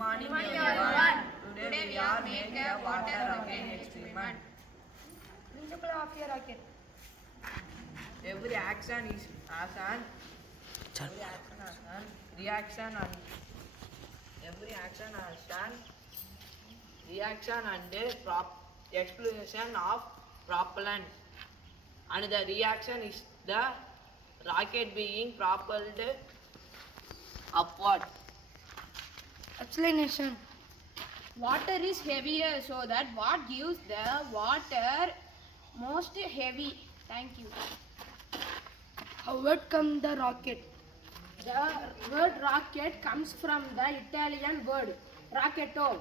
morning everyone. Today we are making a water rocket experiment. Principle of your rocket. Every action has an reaction and every action has an reaction and explosion of propellant. And the reaction is the rocket being propelled upward. Explanation. Water is heavier, so that what gives the water most heavy. Thank you. How word come the rocket? The word rocket comes from the Italian word rocchetto,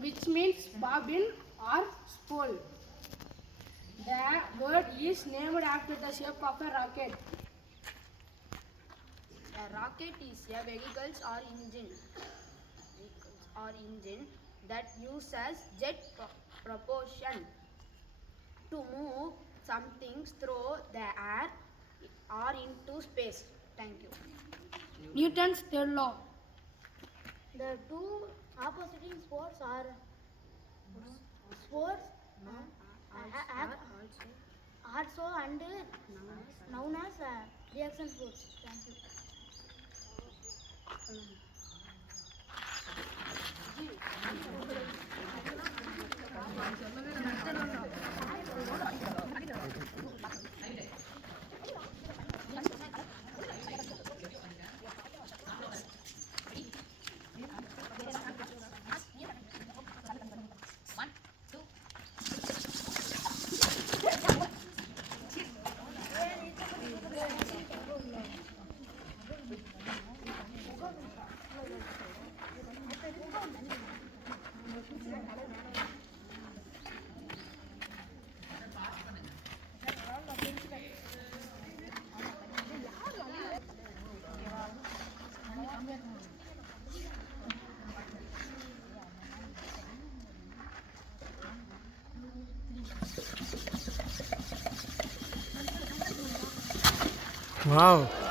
which means bobbin or spool. The word is named after the shape of a rocket. A rocket is a vehicle or engine that uses jet propulsion to move something through the air or into space. Thank you. Newton's third law. The two opposing sports are sports also and known as reaction force. Thank you. Wow.